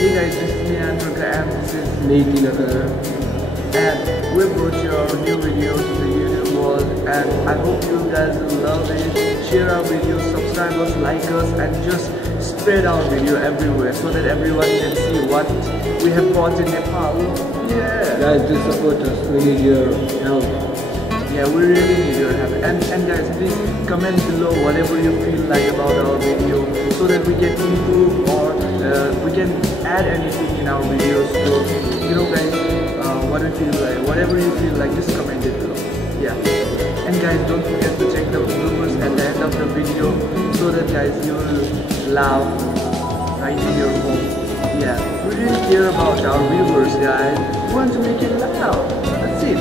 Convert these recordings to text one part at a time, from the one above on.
Hey guys, this is me Andrew and this is Nate Tilakar, and we brought you our new videos to the YouTube world, and I hope you guys will love it. Share our videos, subscribe us, like us, and just spread our video everywhere so that everyone can see what we have brought in Nepal. Yeah. Guys, do support us. We need your help. Yeah, we really need your help. And guys, please comment below whatever you feel like about our video so that we can improve or we can add anything in our videos. So, you know guys, what we feel like, whatever you feel like, just comment it below. Yeah. And guys, don't forget to check the bloopers at the end of the video so that guys, you will laugh right in your home. Yeah, we really care about our viewers, guys. We want to make you laugh. That's it.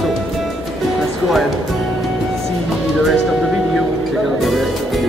So, let's go and see the rest of the video. Check out the rest of the video.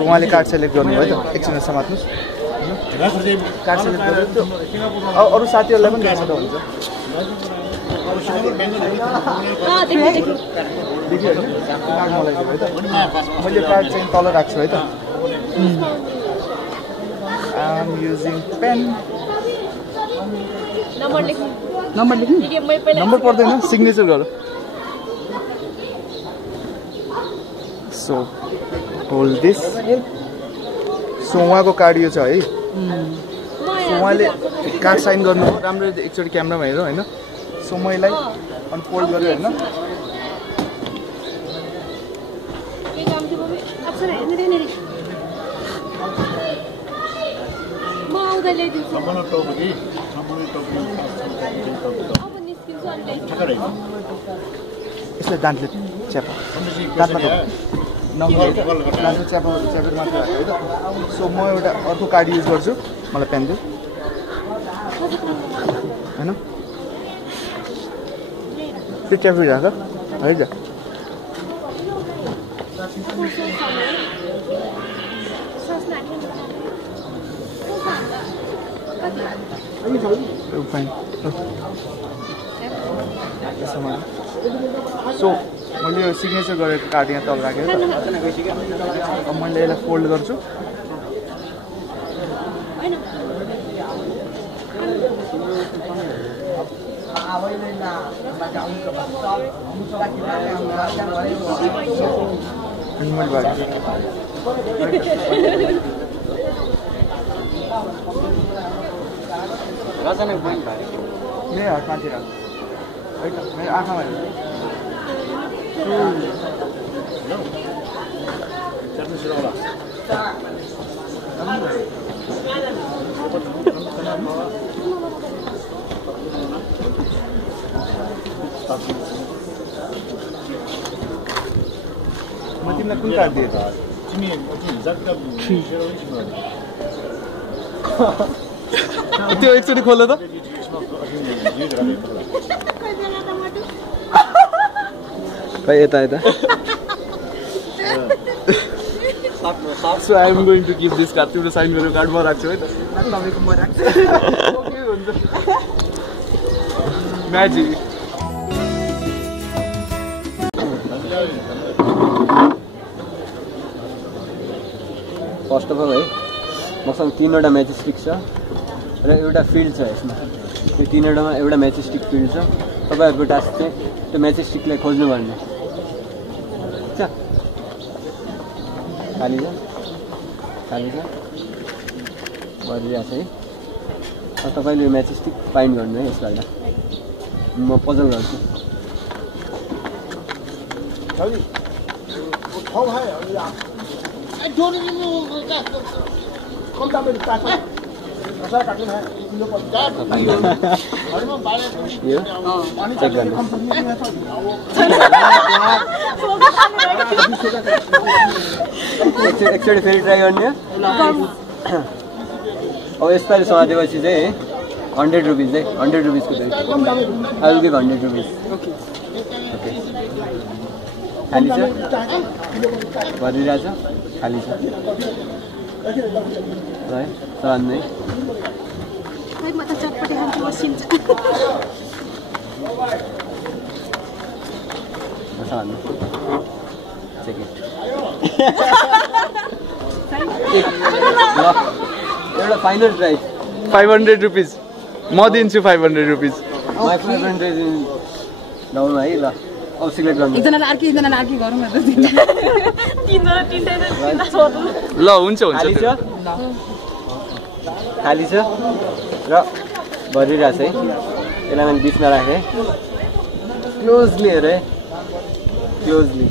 उहाँले card select गर्नुभयो त एकछिन समात्नुहोस् card select गर्नु अरू साथीहरूलाई पनि देखाउँदा हुन्छ कार्ड मलाई दिनु है त मैले कार्ड चाहिँ तल राख्छु है त I am using pen number पर्दैन सिग्नेचर गर सो होल्ड दिस सो उहाँको कार्ड यो छ है सो उहाँले कार्ड साइन गर्नु राम्रो एकचोटि क्यामेरामा हेरौँ होइन सो मैले अनफोल्ड गरेँ होइन यसलाई दाँतले च्यापा दाँतमा च्यापेर मात्र राख्यो है त सो म एउटा अर्को कार्ड युज गर्छु मलाई पेन दियो होइन त्यो च्यापेर राख है त सो मैले यो सिग्नेचर गरेको कार्ड यहाँ तल राखेँ अब मैले यसलाई फोल्ड गर्छु मेरो हातमाथि राख है त मेरो आँखामा म तिमीलाई कुन कार्ड दिएँ त्यो एकचोटि खोल त यता यता So I am going to keep this card. तिम्रो साइन गरेको कार्ड म राख्छु है त तपाईको म राख्छु के हुन्छ म्याजिक फर्स्ट अफ अल है मसँग 3वटा म्याच स्टिक छ र एउटा फिल्ड छ यसमा त्यो 3वटामा एउटा म्याच स्टिक फिल्ड छ तपाईहरुको टास्क चाहिँ त्यो म्याच स्टिकलाई खोज्नु पर्ने छ खाली छ गरिरहेको छ है अब तपाईले यो म्याच स्टिक फाइन्ड गर्नु है यसबाट म पजल गर्छु एकचोटि फेरि ट्राई गर्ने अब यसपालि समातेपछि चाहिँ 100 rupees है 100 rupees को they I will give 100 rupees Okay. Okay. खाली छ भरिरहेछ खाली छ है सहन नै खै म त चटपटी खान्छु बसिन्छ सहन चेक इट एउटा फाइनल प्राइस 500 रुपिस म दिन्छु 500 रुपिस माई 500 इन डाउन है ल अब सिलेक्ट गर्नु एकजनालाई अर्की गरौँ न त तिनजना सोध्नु ल हुन्छ खाली हुन्छ छ खाली छ र भरिरहेछ है यसलाई मैले बिचमा राखेँ क्लोजली हेरेँ क्लोजली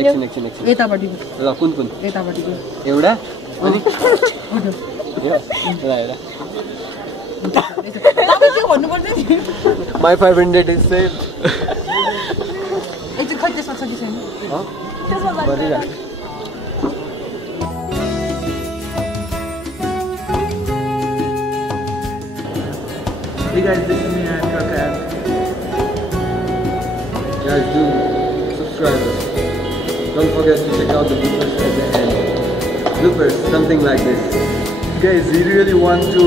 एकछिन यतापट्टि ल कुन यतापट्टिको एउटा अनि हेर तपाईँ के भन्नुपर्छ नि माई 500 इज सेभ एकचोटि खै त्यसमा छ कि छैन भरिरहेछ Hey guys, this is me, I'm Kaka. Guys, do subscribe us. Don't forget to check out the bloopers at the end. Bloopers, something like this. Guys, we really want to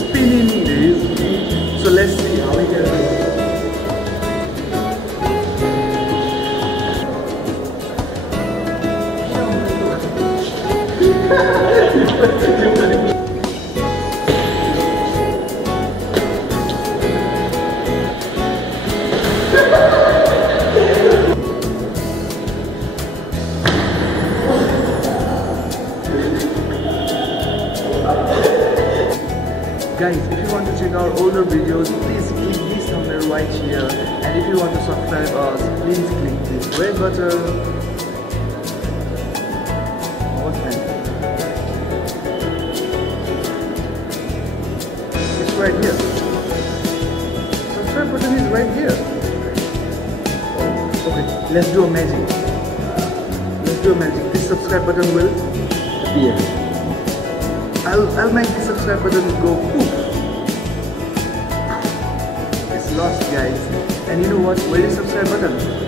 spin in this, so let's see how we can do it. Guys, if you want to check our older videos, please click this thumbnail right here. And if you want to subscribe us, please click this red button. What man? It's right here. Subscribe button is right here. Okay, let's do a magic. Let's do a magic. This subscribe button will appear. I'll make the subscribe button go poof. It's lost, guys. And you know what? Where is the subscribe button?